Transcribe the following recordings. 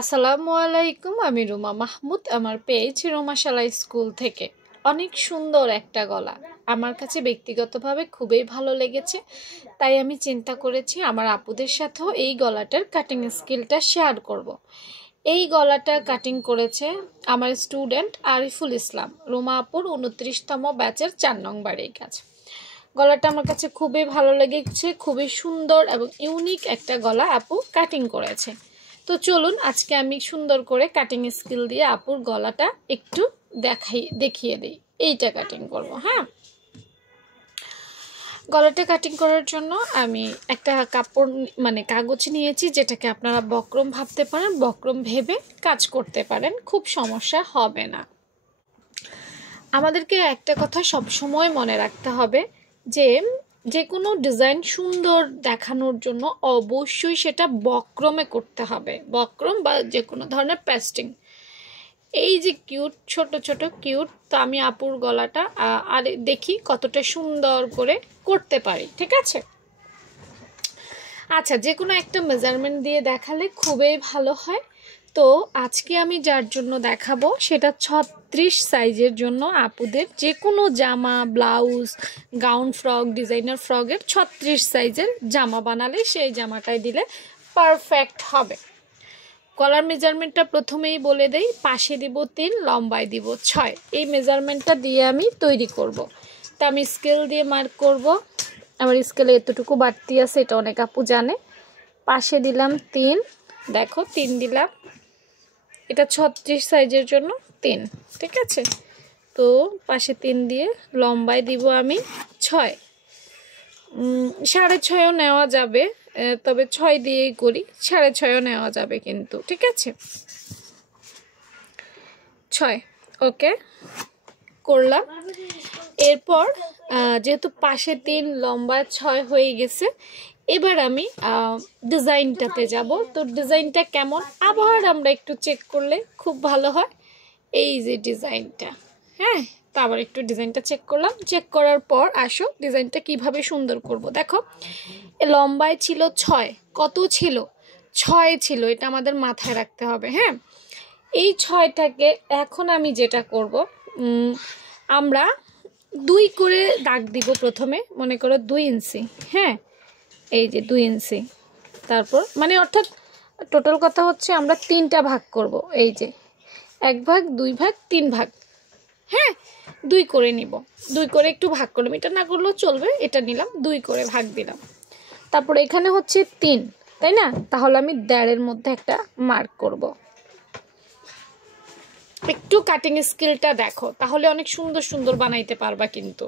আসসালামু আলাইকুম। আমি রুমা মাহমুদ, আমার পেজ রুমাশালা স্কুল থেকে। অনেক সুন্দর একটা গলা, আমার কাছে ব্যক্তিগতভাবে খুবই ভালো লেগেছে, তাই আমি চিন্তা করেছি আমার আপুদের সাথেও এই গলাটার কাটিং স্কিলটা শেয়ার করব। এই গলাটা কাটিং করেছে আমার স্টুডেন্ট আরিফুল ইসলাম, রুমা আপুর 29তম ব্যাচের 4 নং বাড়ির কাছে। গলাটা আমার কাছে খুবই ভালো লেগেছে, খুবই সুন্দর এবং ইউনিক একটা গলা আপু কাটিং করেছে। তো চলুন আজকে আমি সুন্দর করে কাটিং স্কিল দিয়ে আপুর গলাটা একটু দেখিয়ে দিই। এইটা কাটিং করব। হ্যাঁ, গলাটা কাটিং করার জন্য আমি একটা কাপড় কাগজ নিয়েছি, যেটাকে আপনারা বক্রম ভাবতে পারেন, বক্রম ভেবে কাজ করতে পারেন, খুব সমস্যা হবে না। আমাদেরকে একটা কথা সব সময় মনে রাখতে হবে যে কোনো ডিজাইন সুন্দর দেখানোর জন্য অবশ্যই সেটা বক্রমে করতে হবে, বক্রম বা যে কোনো ধরনের পেস্টিং। এই যে কিউট ছোট ছোট কিউট, তো আমি আপুর গলাটা আর দেখি কতটা সুন্দর করে করতে পারি। ঠিক আছে, আচ্ছা, যে কোনো একটা মেজারমেন্ট দিয়ে দেখালে খুবই ভালো হয়। তো আজকে আমি যার জন্য দেখাবো সেটা 36 সাইজের জন্য আপুদের যে কোনো জামা, ব্লাউজ, গাউন, ফ্রক, ডিজাইনার ফ্রকের 36 সাইজের জামা বানালে সেই জামাটাই দিলে পারফেক্ট হবে। গলার মেজারমেন্টটা প্রথমেই বলে দেই, পাশে দিব 3, লম্বায় দিব 6। এই মেজারমেন্টটা দিয়ে আমি তৈরি করব। তা আমি স্কেল দিয়ে মার্ক করব। আমার স্কেলে এতটুকু বাড়তি আছে, এটা অনেক আপু জানে। পাশে দিলাম 3, দেখো 3 দিলাম, এটা 36 সাইজের জন্য 3। ঠিক আছে, তো পাশে 3 দিয়ে লম্বায় দিব আমি 6। 6.5ও নেওয়া যাবে, তবে 6 দিয়েই করি, 6.5ও নেওয়া যাবে কিন্তু। ঠিক আছে, 6 ওকে করলাম। এরপর যেহেতু পাশে 3 লম্বা 6 হয়ে গেছে, এবার আমি ডিজাইনটাতে যাব। তো ডিজাইনটা কেমন আবার আমরা একটু চেক করলে খুব ভালো হয়। এই যে ডিজাইনটা, হ্যাঁ, তো আবার একটু ডিজাইনটা চেক করলাম। চেক করার পর আসো ডিজাইনটা কিভাবে সুন্দর করব। দেখো, লম্বায় ছিল 6, কত ছিল? 6 ছিল, এটা আমাদের মাথায় রাখতে হবে। হ্যাঁ, এই 6টাকে এখন আমি যেটা করব, আমরা 2 করে দাগ দিব প্রথমে, মনে করো 2 ইঞ্চি। হ্যাঁ, এই যে 2 ইঞ্চি, তারপর অর্থাৎ টোটাল কথা হচ্ছে আমরা 3টা ভাগ করব। এই যে 1 ভাগ, 2 ভাগ, 3 ভাগ। হ্যাঁ, 2 করে নিব, 2 করে একটু ভাগ করলাম, এটা না করলেও চলবে, এটা নিলাম 2 করে ভাগ দিলাম। তারপর এখানে হচ্ছে 3, তাই না? তাহলে আমি 1.5-এর মধ্যে একটা মার্ক করব। একটু কাটিং স্কিলটা দেখো, তাহলে অনেক সুন্দর সুন্দর বানাইতে পারবা। কিন্তু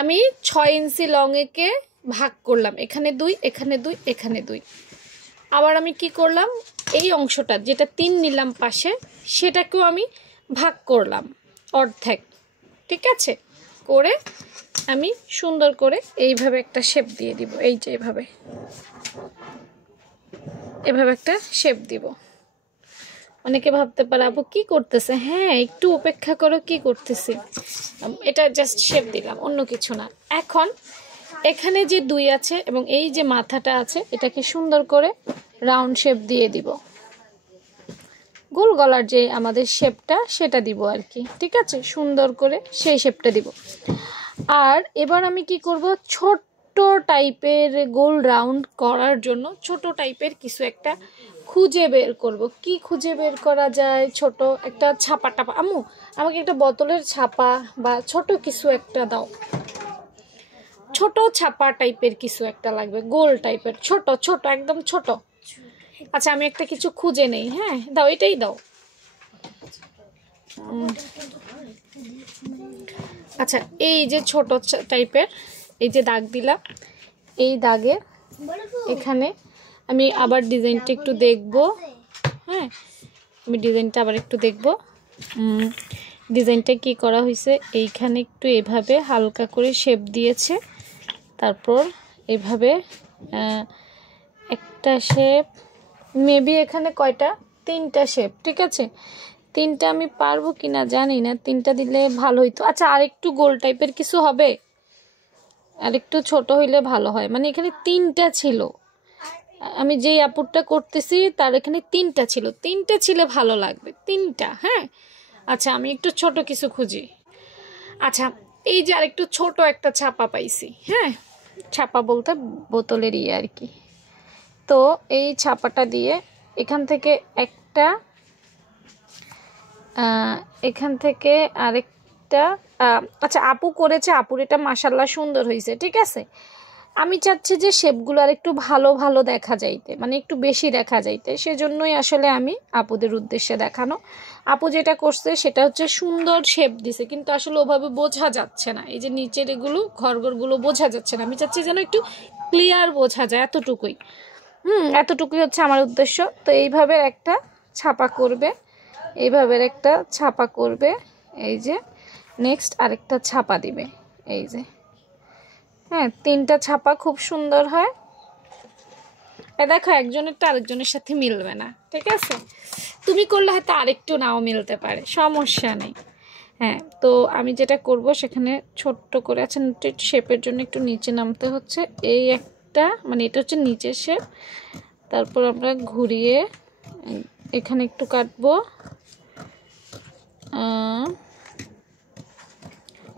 আমি 6 ইঞ্চি লংকে ভাগ করলাম, এখানে 2, এখানে 2, এখানে 2। আবার আমি কি করলাম, এই অংশটা যেটা 3 নিলাম পাশে, সেটাকেও আমি ভাগ করলাম অর্ধেক। ঠিক আছে, করে আমি সুন্দর করে এইভাবে একটা শেপ দিয়ে দিব। এই যে এভাবে একটা শেপ দিব। অনেকে ভাবতে পারে আপু কি করতেছে। হ্যাঁ, একটু অপেক্ষা করো, কি করতেছি, এটা জাস্ট শেপ দিলাম, অন্য কিছু না। এখন এখানে যে 2 আছে এবং এই যে মাথাটা আছে, এটাকে সুন্দর করে রাউন্ড শেপ দিয়ে দিব। গোল গলার যে আমাদের শেপটা সেটা দিব আর কি। ঠিক আছে, সুন্দর করে সেই শেপটা দিব। আর এবার আমি কি করব, ছোট্ট টাইপের গোল রাউন্ড করার জন্য ছোট টাইপের কিছু একটা খুঁজে বের করব। কি খুঁজে বের করা যায়? ছোট একটা ছাপা টাপা, আম্মু আমাকে একটা বোতলের ছাপা বা ছোট কিছু একটা দাও। ছোট ছাপা টাইপের কিছু একটা লাগবে, গোল টাইপের, ছোট ছোট, একদম ছোট। আচ্ছা, আমি একটা কিছু খুঁজে নেই। হ্যাঁ, দাও, এটাই দাও। আচ্ছা, এই যে ছোট টাইপের, এই যে দাগ দিলাম, এই দাগে এখানে আমি আবার ডিজাইনটা একটু দেখব। হ্যাঁ, আমি ডিজাইনটা আবার একটু দেখব। ডিজাইনটা কি করা হয়েছে, এইখানে একটু এভাবে হালকা করে শেপ দিয়েছে, তারপর এভাবে একটা শেপ, মেবি এখানে কয়টা, 3টা শেপ। ঠিক আছে, 3টা আমি পারবো কিনা জানি না, 3টা দিলে ভালো হইতো। আচ্ছা, আর একটু গোল টাইপের কিছু হবে, আর একটু ছোট হইলে ভালো হয়। এখানে 3টা ছিল, আমি যেই আপুরটা করতেছি তার এখানে 3টা ছিল, 3টে ছিলে ভালো লাগবে, 3টা। হ্যাঁ আচ্ছা আমি একটু ছোট কিছু খুঁজি। আচ্ছা এই যে আর একটু ছোট একটা ছাপা পাইছি। হ্যাঁ ছাপা বলতে বোতলের ইয়ে আর কি। তো এই ছাপাটা দিয়ে এখান থেকে একটা, এখান থেকে আরেকটা। আচ্ছা আপু করেছে, আপুর এটা মাশাল্লাহ সুন্দর হয়েছে, ঠিক আছে। আমি চাচ্ছি যে শেপগুলো আর একটু ভালো ভালো দেখা যাইতে, মানে একটু বেশি দেখা যাইতে, সেজন্যই আসলে আমি আপুদের উদ্দেশ্যে দেখানো। আপু যেটা করছে সেটা হচ্ছে সুন্দর শেপ দিছে, কিন্তু আসলে ওভাবে বোঝা যাচ্ছে না। এই যে নিচের এগুলো ঘরঘরগুলো বোঝা যাচ্ছে না, আমি চাচ্ছি যেন একটু ক্লিয়ার বোঝা যায়, এতটুকুই। এতটুকুই হচ্ছে আমার উদ্দেশ্য। তো এইভাবে একটা ছাপা করবে, এইভাবে একটা ছাপা করবে, এই যে নেক্সট আরেকটা ছাপা দিবে, এই যে। হ্যাঁ 3টা ছাপা খুব সুন্দর হয়। দেখো একজনেরটা আরেকজনের সাথে মিলবে না, ঠিক আছে। তুমি করলে হয়তো আরেকটু নাও মিলতে পারে, সমস্যা নেই। হ্যাঁ তো আমি যেটা করব সেখানে ছোট্ট করে, আচ্ছা শেপের জন্য একটু নিচে নামতে হচ্ছে, এই একটা মানে এটা হচ্ছে নিচের শেপ। তারপর আমরা ঘুরিয়ে এখানে একটু কাটবো।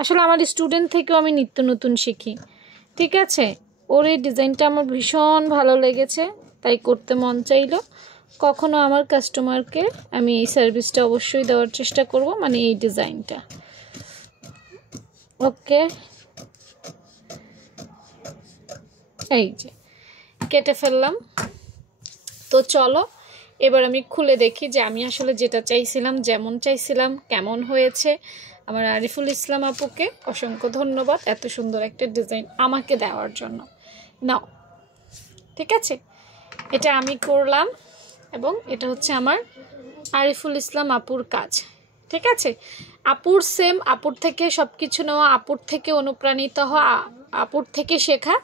আসলে আমার স্টুডেন্ট থেকেও আমি নিত্য নতুন শিখি, ঠিক আছে। ওর এই ডিজাইনটা আমার ভীষণ ভালো লেগেছে, তাই করতে মন চাইলো। কখনো আমার কাস্টমারকে আমি এই সার্ভিসটা অবশ্যই দেওয়ার চেষ্টা করব, মানে এই ডিজাইনটা। ওকে এই যে কেটে ফেললাম। তো চলো এবার আমি খুলে দেখি যে আমি আসলে যেটা চাইছিলাম, যেমন চাইছিলাম, কেমন হয়েছে। আমার আরিফুল ইসলাম আপুকে অসংখ্য ধন্যবাদ এত সুন্দর একটা ডিজাইন আমাকে দেওয়ার জন্য। নাও ঠিক আছে, এটা আমি করলাম এবং এটা হচ্ছে আমার আরিফুল ইসলাম আপুর কাজ, ঠিক আছে। আপুর সেম, আপুর থেকে সব কিছু নেওয়া, আপুর থেকে অনুপ্রাণিত হওয়া, আপুর থেকে শেখা।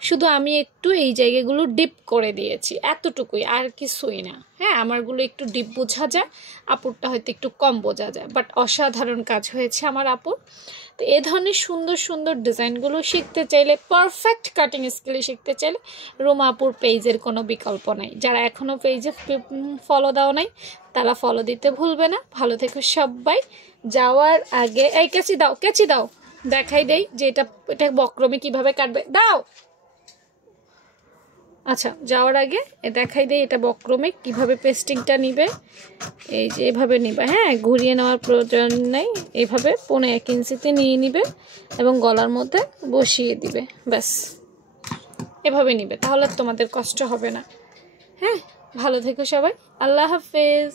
শুধু আমি একটু এই জায়গাগুলো ডিপ করে দিয়েছি, এতটুকুই, আর কিছুই না। হ্যাঁ আমারগুলো একটু ডিপ বোঝা যায়, আপুরটা হয়তো একটু কম বোঝা যায়, বাট অসাধারণ কাজ হয়েছে আমার আপুর। তো এ ধরনের সুন্দর সুন্দর ডিজাইনগুলো শিখতে চাইলে, পারফেক্ট কাটিং স্কিলে শিখতে চাইলে রোমা আপুর পেজের কোনো বিকল্প নাই। যারা এখনও পেজে ফলো দাও নাই তারা ফলো দিতে ভুলবে না। ভালো থেকো সবাই। যাওয়ার আগে এই কেচি দাও, কেচি দাও, দেখাই দেই যে এটা বক্রমে কিভাবে কাটবে, দাও। আচ্ছা যাওয়ার আগে দেখাই দেই এটা বক্রমে কিভাবে পেস্টিংটা নিবে। এই যে এভাবে নিবা, হ্যাঁ ঘুরিয়ে নেওয়ার প্রয়োজন নেই, এইভাবে 1.5 ইঞ্চিতে নিয়ে নিবে এবং গলার মধ্যে বসিয়ে দিবে, ব্যাস এভাবে নিবে, তাহলে তোমাদের কষ্ট হবে না। হ্যাঁ ভালো থেকো সবাই, আল্লাহ হাফেজ।